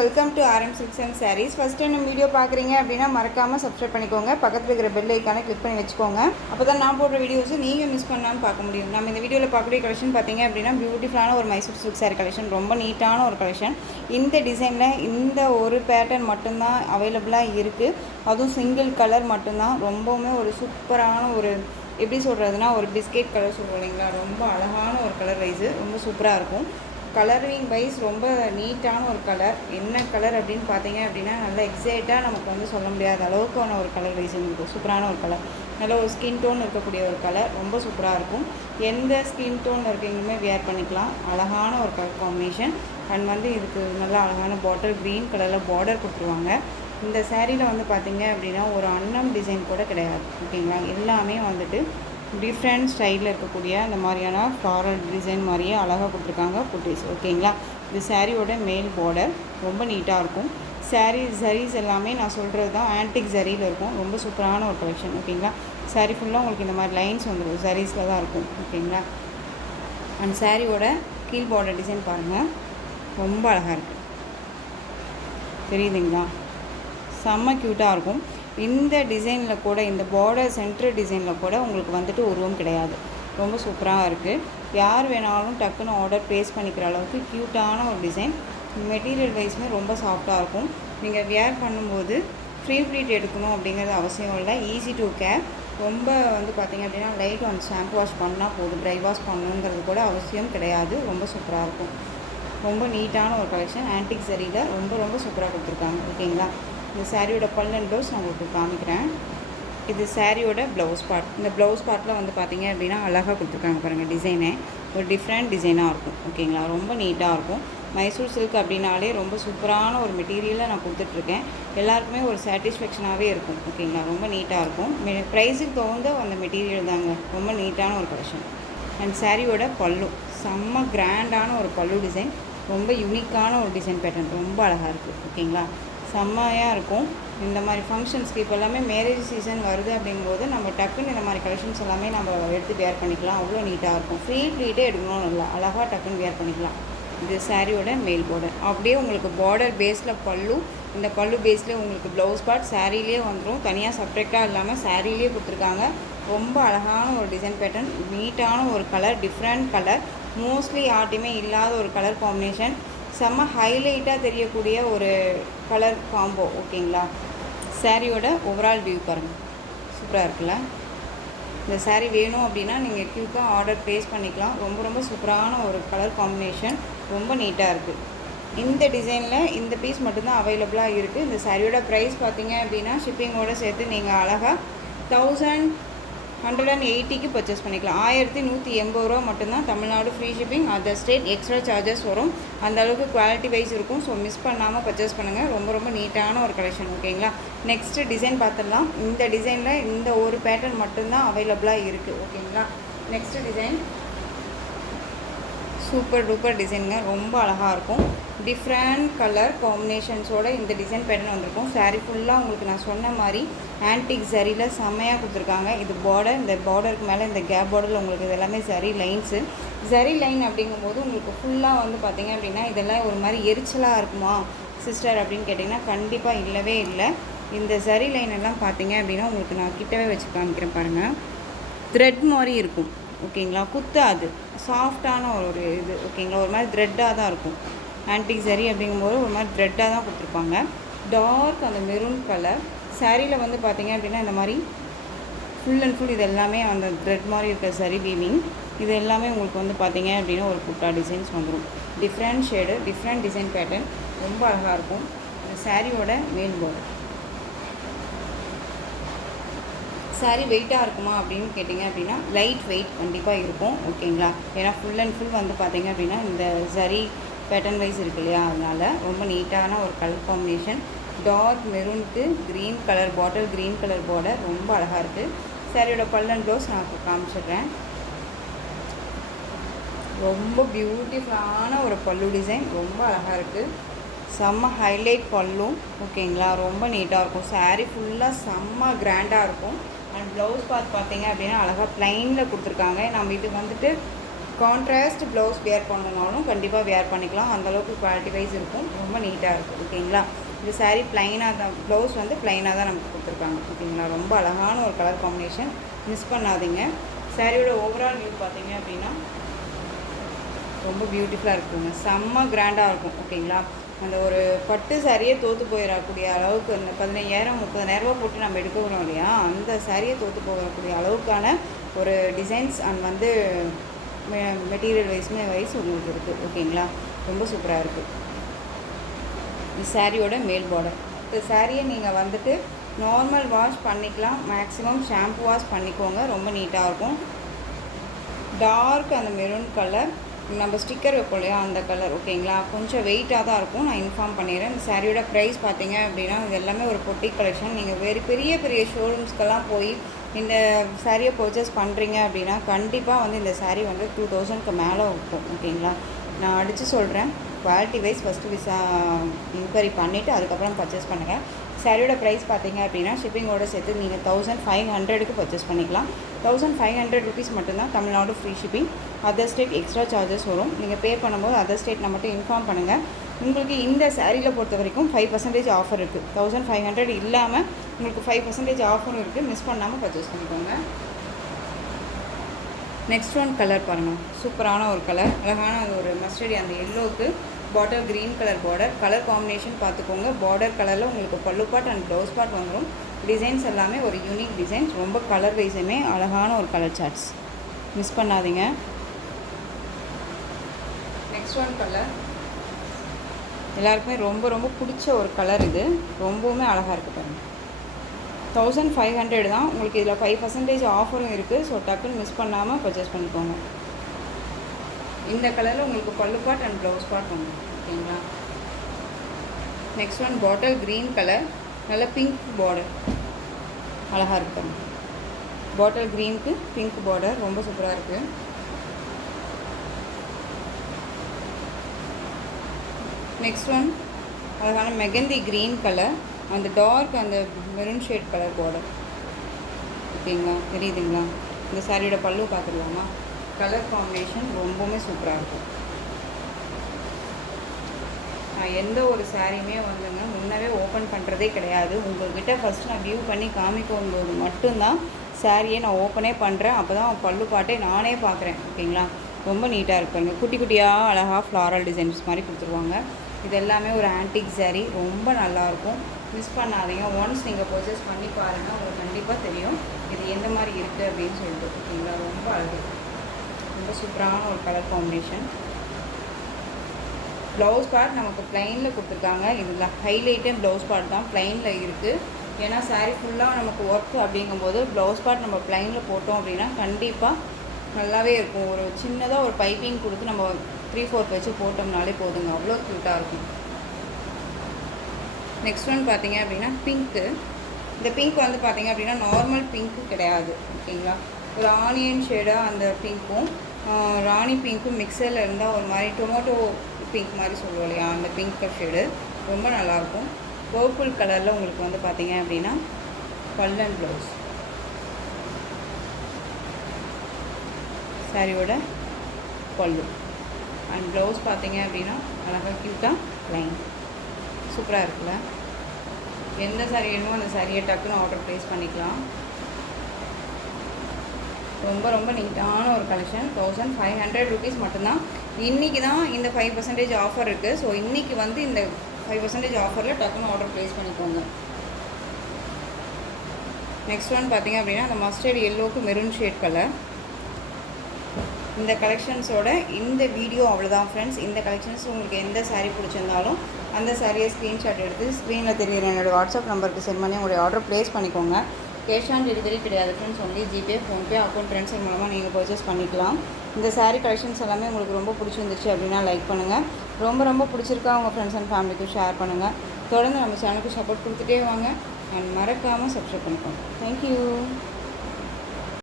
Welcome to RM Silks and Sarees. First time video பார்க்குறீங்க அப்படின்னா மறக்காமல் சப்ஸ்கிரைப் பண்ணிக்கோங்க. பக்கத்தில் இருக்கிற பெல் ஐக்கானை கிளிக் பண்ணி வச்சுக்கோங்க. அப்போ தான் நான் போடுற வீடியோஸை நீங்கள் மிஸ் பண்ணாமல் பார்க்க முடியும். நம்ம இந்த வீடியோவில் பார்க்கக்கூடிய கலெக்ஷன் பார்த்தீங்க அப்படின்னா பியூட்டிஃபுல்லான ஒரு மைசூர் சில்க் சாரி கலெக்ஷன், ரொம்ப நீட்டான ஒரு கலெக்ஷன். இந்த டிசைனில் இந்த ஒரு பேட்டர்ன் மட்டும்தான் அவைலபிளாக இருக்குது. அதுவும் சிங்கிள் கலர் மட்டும்தான். ரொம்பவுமே ஒரு சூப்பரான ஒரு எப்படி சொல்கிறதுனா ஒரு பிஸ்கெட் கலர் சொல்கிறோம் இல்லைங்களா, ரொம்ப அழகான ஒரு கலர் வைஸு, ரொம்ப சூப்பராக இருக்கும். கலரிங் வைஸ் ரொம்ப நீட்டான ஒரு கலர். என்ன கலர் அப்படின்னு பார்த்தீங்க அப்படின்னா நல்லா எக்ஸைட்டாக நமக்கு வந்து சொல்ல முடியாத அளவுக்கான ஒரு கலர் வைஸ் இருக்கும். சூப்பரான ஒரு கலர், நல்ல ஒரு ஸ்கின் டோன் இருக்கக்கூடிய ஒரு கலர், ரொம்ப சூப்பராக இருக்கும். எந்த ஸ்கின் டோன் இருக்கீங்களுமே வியர் பண்ணிக்கலாம். அழகான ஒரு கலர் காம்பினேஷன். அண்ட் வந்து இதுக்கு நல்லா அழகான பாட்டில் க்ரீன் கலரில் பார்டர் கொடுத்துருவாங்க. இந்த சேரீயில் வந்து பார்த்திங்க அப்படின்னா ஒரு அன்னம் டிசைன் கூட கிடையாது, ஓகேங்களா. எல்லாமே வந்துட்டு டிஃப்ரெண்ட் ஸ்டைலில் இருக்கக்கூடிய அந்த மாதிரியான ஃப்ளாரல் டிசைன் மாதிரியே அழகாக கொடுத்துருக்காங்க புட்டீஸ், ஓகேங்களா. இது சாரியோட மேல் பார்டர் ரொம்ப நீட்டாக இருக்கும். சாரீ ஜரீஸ் எல்லாமே நான் சொல்கிறது தான் ஆன்டிக் ஜரியில் இருக்கும். ரொம்ப சூப்பரான ஒரு கலெக்ஷன், ஓகேங்களா. சாரீ ஃபுல்லாக உங்களுக்கு இந்த மாதிரி லைன்ஸ் வந்துடும், ஜரீஸில் தான் இருக்கும், ஓகேங்களா. அண்ட் சாரியோட கீழ் பார்டர் டிசைன் பாருங்கள், ரொம்ப அழகாக இருக்குது, தெரியுதுங்களா. செம்ம க்யூட்டாக இருக்கும். இந்த டிசைனில் கூட இந்த பார்டர் சென்டர் டிசைனில் கூட உங்களுக்கு வந்துட்டு உருவம் கிடையாது. ரொம்ப சூப்பராக இருக்குது. யார் வேணாலும் டக்குன்னு ஆர்டர் ப்ளேஸ் பண்ணிக்கிற அளவுக்கு க்யூட்டான ஒரு டிசைன். மெட்டீரியல் வைஸுமே ரொம்ப சாஃப்டாக இருக்கும். நீங்கள் வியர் பண்ணும்போது ஃப்ரீ ப்ளீட் எடுக்கணும் அப்படிங்கிறது அவசியம் இல்லை. Easy to care. ரொம்ப வந்து பார்த்திங்க அப்படின்னா லைட் ஒன் ஷாம்பு வாஷ் பண்ணால் போதும், ட்ரை வாஷ் பண்ணணுங்கிறது கூட அவசியம் கிடையாது. ரொம்ப சூப்பராக இருக்கும். ரொம்ப நீட்டான ஒரு கலெக்ஷன். ஆன்டிக் சரியில் ரொம்ப ரொம்ப சூப்பராக கொடுத்துருக்காங்க, ஓகேங்களா. இந்த சாரியோட பல் அண்ட் ப்ளவுஸ் நான் உங்களுக்கு காமிக்கிறேன். இது சாரியோட ப்ளவுஸ் பார்ட். இந்த ப்ளவுஸ் பார்ட்டில் வந்து பார்த்திங்க அப்படின்னா அழகாக கொடுத்துருக்காங்க பாருங்கள். டிசைனே ஒரு டிஃப்ரெண்ட் டிசைனாக இருக்கும், ஓகேங்களா. ரொம்ப நீட்டாக இருக்கும். மைசூர் சில்க் அப்படின்னாலே ரொம்ப சூப்பரான ஒரு மெட்டீரியலில் நான் கொடுத்துட்ருக்கேன். எல்லாருக்குமே ஒரு சாட்டிஸ்ஃபேக்ஷனாகவே இருக்கும், ஓகேங்களா. ரொம்ப நீட்டாக இருக்கும். ப்ரைஸுக்கு தகுந்த அந்த மெட்டீரியல் தாங்க. ரொம்ப நீட்டான ஒரு கலெக்ஷன். அண்ட் சாரியோட பல்லு செம்ம கிராண்டான ஒரு பல்லு டிசைன். ரொம்ப யூனிக்கான ஒரு டிசைன் பேட்டர்ன், ரொம்ப அழகாக இருக்குது, ஓகேங்களா. செம்மையாக இருக்கும். இந்த மாதிரி ஃபங்க்ஷன்ஸ்க்கு இப்போ எல்லாமே மேரேஜ் சீசன் வருது அப்படிங்கும்போது நம்ம டக்குன்னு இந்த மாதிரி கலெக்ஷன்ஸ் எல்லாமே நம்ம எடுத்து வேர் பண்ணிக்கலாம். அவ்வளோ நீட்டாக இருக்கும். ஃப்ரீ ப்ளீட்டே எடுக்கணும், நல்லா அழகாக டக்குன்னு வேர் பண்ணிக்கலாம். இது சாரியோட மேல் பார்டர். அப்படியே உங்களுக்கு பார்டர் பேஸில் பல்லு, இந்த பல்லு பேஸில் உங்களுக்கு ப்ளவுஸ் பார்ட் சாரிலேயே வந்துடும். தனியாக செப்ரேட்டாக இல்லாமல் சாரிலேயே கொடுத்துருக்காங்க. ரொம்ப அழகான ஒரு டிசைன் பேட்டர்ன், நீட்டான ஒரு கலர், டிஃப்ரெண்ட் கலர், மோஸ்ட்லி யார்ட்டையுமே இல்லாத ஒரு கலர் காம்பினேஷன். செம்ம ஹைலைட்டாக தெரியக்கூடிய ஒரு கலர் காம்போ, ஓகேங்களா. சாரியோட ஓவரால் வியூ பாருங்கள், சூப்பராக இருக்குல்ல. இந்த சாரீ வேணும் அப்படின்னா நீங்கள் க்யூக்காக ஆர்டர் ப்ளேஸ் பண்ணிக்கலாம். ரொம்ப ரொம்ப சூப்பரான ஒரு கலர் காம்பினேஷன், ரொம்ப நீட்டாக இருக்குது. இந்த டிசைனில் இந்த பீஸ் மட்டும்தான் அவைலபிளாக இருக்குது. இந்த சாரியோட ப்ரைஸ் பார்த்தீங்க அப்படின்னா ஷிப்பிங்கோடு சேர்த்து நீங்கள் அழகாக 1180க்கு பர்ச்சேஸ் பண்ணிக்கலாம். 1180 ரூபா மட்டும்தான். Tamil Nadu free shipping, other state extra charges வரும். அந்த அளவுக்கு குவாலிட்டி வைஸ் இருக்கும். ஸோ மிஸ் பண்ணாமல் பர்ச்சேஸ் பண்ணுங்கள். ரொம்ப ரொம்ப நீட்டான ஒரு கலெக்ஷன், ஓகேங்களா. நெக்ஸ்ட்டு டிசைன் பார்த்துடலாம். இந்த டிசைனில் இந்த ஒரு பேட்டர்ன் மட்டும்தான் அவைலபிளாக இருக்குது, ஓகேங்களா. நெக்ஸ்ட்டு டிசைன் சூப்பர் டூப்பர் டிசைனுங்க, ரொம்ப அழகாக இருக்கும். டிஃப்ரெண்ட் கலர் காம்பினேஷன்ஸோடு இந்த டிசைன் பேட்டர்ன் வந்திருக்கும். சாரீ ஃபுல்லாக உங்களுக்கு நான் சொன்ன மாதிரி ஆன்டிக் ஜரியில் செம்மையாக கொடுத்துருக்காங்க. இது பார்டர், இந்த பார்டருக்கு மேலே இந்த கேப் பார்டரில் உங்களுக்கு இது எல்லாமே ஜரி லைன்ஸு. ஜரி லைன் அப்படிங்கும்போது உங்களுக்கு ஃபுல்லாக வந்து பார்த்திங்க அப்படின்னா இதெல்லாம் ஒரு மாதிரி எரிச்சலாக இருக்குமா சிஸ்டர் அப்படின்னு கேட்டிங்கன்னா கண்டிப்பாக இல்லவே இல்லை. இந்த ஜரி லைன் எல்லாம் பார்த்திங்க அப்படின்னா உங்களுக்கு நான் கிட்டவே வச்சு காமிக்கிறேன் பாருங்கள். த்ரெட் மாதிரி இருக்கும், ஓகேங்களா. குத்தாது, சாஃப்டான ஒரு இது, ஓகேங்களா. ஒரு மாதிரி த்ரெட்டாக தான் இருக்கும். ஆன்டிக் சரி அப்படிங்கும்போது ஒரு மாதிரி த்ரெட்டாக தான் கொடுத்துருப்பாங்க. டார்க் அந்த மெரூன் கலர். சாரியில் வந்து பார்த்திங்க அப்படின்னா இந்த மாதிரி ஃபுல் அண்ட் ஃபுல் இது எல்லாமே அந்த த்ரெட் மாதிரி இருக்கிற சரி வீவிங். இது எல்லாமே உங்களுக்கு வந்து பார்த்திங்க அப்படின்னா ஒரு புட்டா டிசைன்ஸ் வந்துடும். Different shade, different design pattern, ரொம்ப அழகாக இருக்கும். சாரியோட மேல் பார்டர். சாரீ வெயிட்டாக இருக்குமா அப்படின்னு கேட்டிங்க அப்படின்னா லைட் வெயிட் கண்டிப்பாக இருக்கும், ஓகேங்களா. ஏன்னா ஃபுல் அண்ட் ஃபுல் வந்து பார்த்திங்க அப்படின்னா இந்த ஜரி பேட்டர்ன் வைஸ் இருக்கு இல்லையா, அதனால் ரொம்ப நீட்டான ஒரு கலர் காம்பினேஷன். டார்க் மெரூனுக்கு green colour bottle green colour border, ரொம்ப அழகாக இருக்குது. சாரியோட பல் அண்ட் ப்ளவுஸ் நான் காமிச்சிடுறேன். ரொம்ப பியூட்டிஃபுல்லான ஒரு பல்லு டிசைன், ரொம்ப அழகாக இருக்குது. செம்ம ஹைலைட் பல்லும், ஓகேங்களா. ரொம்ப நீட்டாக இருக்கும். சாரீ ஃபுல்லாக செம்ம கிராண்டாக இருக்கும். அண்ட் ப்ளவுஸ் பார்த்திங்க அப்படின்னா அழகாக ப்ளைனில் கொடுத்துருக்காங்க. நம்ம இது வந்துட்டு கான்ட்ராஸ்ட் ப்ளவுஸ் வேர் பண்ணணுனாலும் கண்டிப்பாக வேர் பண்ணிக்கலாம். அந்தளவுக்கு குவாலிட்டி வைஸ் இருக்கும். ரொம்ப நீட்டாக இருக்குது. ஓகேங்களா. இந்த சாரீ ப்ளைனாக தான், ப்ளவுஸ் வந்து ப்ளைனாக தான் நமக்கு கொடுத்துருக்காங்க. ஓகேங்களா. ரொம்ப அழகான ஒரு கலர் காம்பினேஷன், மிஸ் பண்ணாதீங்க. சாரியோட ஓவரால் வியூ பார்த்தீங்க அப்படின்னா ரொம்ப பியூட்டிஃபுல்லாக இருக்குங்க. செம்ம கிராண்டாக இருக்கும். ஓகேங்களா. அந்த ஒரு பட்டு சாரியே தோற்று போயிடக்கூடிய அளவுக்கு, இந்த 15,000 30,000 போட்டு நம்ம எடுக்கிறோம் இல்லையா, அந்த சாரியை தோற்று போகக்கூடிய அளவுக்கான ஒரு டிசைன்ஸ் அண்ட் வந்து மெட்டீரியல் வைஸ் உங்களுக்கு இருக்குது. ஓகேங்களா. ரொம்ப சூப்பராக இருக்குது. இந்த சாரியோட மேல் பார்டர். இந்த சாரியை நீங்கள் வந்துட்டு நார்மல் வாஷ் பண்ணிக்கலாம். மேக்ஸிமம் ஷாம்பு வாஷ் பண்ணிக்கோங்க. ரொம்ப நீட்டாக இருக்கும். டார்க் அந்த மெரூன் கலர், நம்ம ஸ்டிக்கர் வைப்போம் இல்லையா அந்த கலர். ஓகேங்களா. கொஞ்சம் வெயிட்டாக தான் இருக்கும். நான் இன்ஃபார்ம் பண்ணிடுறேன். இந்த சாரியோட ப்ரைஸ் பார்த்தீங்க அப்படின்னா இது எல்லாமே ஒரு பொட்டிக் கலெக்ஷன். நீங்கள் வேறு பெரிய பெரிய ஷோரூம்ஸ்க்கெல்லாம் போய் இந்த சாரியை பர்ச்சேஸ் பண்ணுறீங்க அப்படின்னா கண்டிப்பாக வந்து இந்த சாரீ வந்து 2000க்கு மேலே இருக்கும். ஓகேங்களா. நான் அடித்து சொல்கிறேன். குவாலிட்டி வைஸ் ஃபஸ்ட்டு இன்கொயரி பண்ணிவிட்டு அதுக்கப்புறம் பர்ச்சேஸ் பண்ணுங்கள். சாரியோட ப்ரைஸ் பார்த்தீங்க அப்படின்னா ஷிப்பிங்கோடு சேர்த்து நீங்கள் 1500க்கு பர்ச்சேஸ் பண்ணிக்கலாம். 1500 ருபீஸ் மட்டும்தான். Tamil Nadu free shipping. Other state extra charges வரும். நீங்கள் பே பண்ணும்போது அதர் ஸ்டேட் நான் மட்டும் இன்ஃபார்ம் பண்ணுங்கள். உங்களுக்கு இந்த சாரியில் பொறுத்த வரைக்கும் 5% ஆஃபர் இருக்குது. 1500 இல்லாமல் உங்களுக்கு 5% ஆஃபரும் இருக்குது. மிஸ் பண்ணாமல் பர்ச்சேஸ் பண்ணிக்கோங்க. நெக்ஸ்ட் ஒன் கலர் பாருங்கள். சூப்பரான ஒரு கலர், அழகான ஒரு மஸ்டர்டி அந்த எல்லோவுக்கு bottle green colour border. Colour combination பார்த்துக்கோங்க. பார்டர் கலரில் உங்களுக்கு pallu part and blouse part வந்துடும். டிசைன்ஸ் எல்லாமே ஒரு யூனிக் டிசைன்ஸ். ரொம்ப கலர் வைஸுமே அழகான ஒரு கலர் சார்ட்ஸ், மிஸ் பண்ணாதீங்க. நெக்ஸ்ட் ஒன் கலர் எல்லாருக்குமே ரொம்ப ரொம்ப பிடிச்ச ஒரு கலர். இது ரொம்பவுமே அழகாக இருக்குது பாருங்கள். 1500 தான். உங்களுக்கு இதில் 5% ஆஃபரும் இருக்குது. ஸோ டக்குன்னு மிஸ் பண்ணாமல் பர்ச்சேஸ் பண்ணிக்கோங்க. இந்த கலரில் உங்களுக்கு pallu part and blouse part வந்துடும். ஓகேங்களா. Next one bottle green colour, நல்ல பிங்க் பார்டர், அழகாக இருக்குது. பாட்டில் க்ரீனுக்கு பிங்க் பார்டர் ரொம்ப சூப்பராக இருக்குது. நெக்ஸ்ட் ஒன் அழகான மெகந்தி க்ரீன் கலர், அந்த டார்க் அந்த மெரூன் ஷேட் கலர் பார்டர். ஓகேங்களா. தெரியுதுங்களா. இந்த சாரியோட பல்லு பார்த்துடலாமா. கலர் காம்பினேஷன் ரொம்பவுமே சூப்பராக இருக்கும். நான் எந்த ஒரு சாரியுமே வந்துங்க முன்னவே ஓப்பன் பண்ணுறதே கிடையாது. உங்கள்கிட்ட ஃபஸ்ட்டு நான் வியூ பண்ணி காமிக்கும்போது மட்டும்தான் சாரியை நான் ஓப்பனே பண்ணுறேன். அப்போ தான் பல்லு பாட்டே நானே பார்க்குறேன். ஓகேங்களா. ரொம்ப நீட்டாக இருப்பாங்க. குட்டி குட்டியாக அழகாக ஃப்ளாரல் டிசைன்ஸ் மாதிரி கொடுத்துருவாங்க. இது எல்லாமே ஒரு ஆன்டிக் சாரீ. ரொம்ப நல்லாயிருக்கும். மிஸ் பண்ணாதீங்க. ஒன்ஸ் நீங்கள் பர்ச்சேஸ் பண்ணி பாருங்கள். உங்களுக்கு கண்டிப்பாக தெரியும் இது எந்த மாதிரி இருக்குது அப்படின்னு சொல்லிட்டு. ஓகேங்களா. ரொம்ப அழகு, ரொம்ப சூப்பரான ஒரு கலர் காம்பினேஷன். ப்ளவுஸ் பார்ட் நமக்கு ப்ளைனில் கொடுத்துருக்காங்க. இதில் ஹைலைட்டே ப்ளவுஸ் பார்ட் தான் ப்ளைனில் இருக்குது. ஏன்னா சாரீ ஃபுல்லாக நமக்கு ஒர்க் அப்படிங்கும்போது ப்ளவுஸ் பார்ட் நம்ம ப்ளைனில் போட்டோம் அப்படின்னா கண்டிப்பாக நல்லாவே இருக்கும். ஒரு சின்னதாக ஒரு பைப்பிங் கொடுத்து நம்ம 3/4 வச்சு போட்டோம்னாலே போதுங்க. அவ்வளோ க்யூட்டாக இருக்கும். நெக்ஸ்ட் ஒன் பார்த்தீங்க அப்படின்னா பிங்க்கு. இந்த பிங்க் வந்து பார்த்தீங்க அப்படின்னா நார்மல் பிங்க்கு கிடையாது. ஓகேங்களா. ஒரு ஆனியன் ஷேடாக அந்த பிங்க்கும் ராணி பிங்க்கும் மிக்சரில் இருந்தால் ஒரு மாதிரி டொமேட்டோ பிங்க் மாதிரி சொல்லுவோம் இல்லையா, அந்த பிங்க் ஷேடு ரொம்ப நல்லாயிருக்கும். பர்பிள் கலரில் உங்களுக்கு வந்து பார்த்தீங்க அப்படின்னா பல்லு அண்ட் ப்ளவுஸ். சாரியோட பல்லு அண்ட் ப்ளவுஸ் பார்த்தீங்க அப்படின்னா அழகாக க்யூட்டாக லைன் சூப்பராக இருக்குல்ல. எந்த சாரீ வேணுமோ அந்த சாரியை டக்குன்னு ஆர்டர் ப்ளேஸ் பண்ணிக்கலாம். ரொம்ப ரொம்ப நீட்டான ஒரு கலெக்ஷன். 1500 ருபீஸ் மட்டும்தான். இன்றைக்கி தான் இந்த 5% ஆஃபர் இருக்குது. ஸோ இன்றைக்கி வந்து இந்த 5% ஆஃபரில் டக்குன்னு ஆர்டர் ப்ளேஸ் பண்ணிக்கோங்க. நெக்ஸ்ட் ஒன் பார்த்தீங்க அப்படின்னா அந்த மஸ்டர்ட் எல்லோவுக்கு மெரூன் ஷேட் கலர். இந்த கலெக்ஷன்ஸோட இந்த வீடியோ அவ்வளோதான் ஃப்ரெண்ட்ஸ். இந்த கலெக்ஷன்ஸ் உங்களுக்கு எந்த சாரீ பிடிச்சிருந்தாலும் அந்த சாரியை ஸ்க்ரீன்ஷாட் எடுத்து ஸ்க்ரீனில் தெரியுற என்னோடய வாட்ஸ்அப் நம்பருக்கு சென்ட் பண்ணி உங்களுடைய ஆர்டர் ப்ளேஸ் பண்ணிக்கோங்க. கேஷ் ஆன் டெலிவரி கிடையாது friends. Only GPay, PhonePe, account transfer மூலமாக நீங்கள் பர்ச்சேஸ் பண்ணிக்கலாம். இந்த சாரீ கலெக்ஷன்ஸ் எல்லாமே உங்களுக்கு ரொம்ப பிடிச்சிருந்துச்சு அப்படின்னா லைக் பண்ணுங்கள். ரொம்ப ரொம்ப பிடிச்சிருக்கா உங்கள் ஃப்ரெண்ட்ஸ் அண்ட் ஃபேமிலிக்கும் ஷேர் பண்ணுங்கள். தொடர்ந்து நம்ம சேனலுக்கு சப்போர்ட் கொடுத்துட்டே வாங்க அண்ட் மறக்காமல் சப்ஸ்கிரைப் பண்ணிக்கோங்க. தேங்க்யூ.